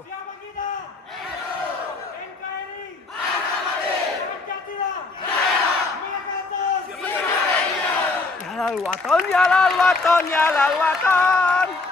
Siapa kita? NKRI. Pancasila. Mereka atas. Ya lal waton, ya lal waton, ya lal waton.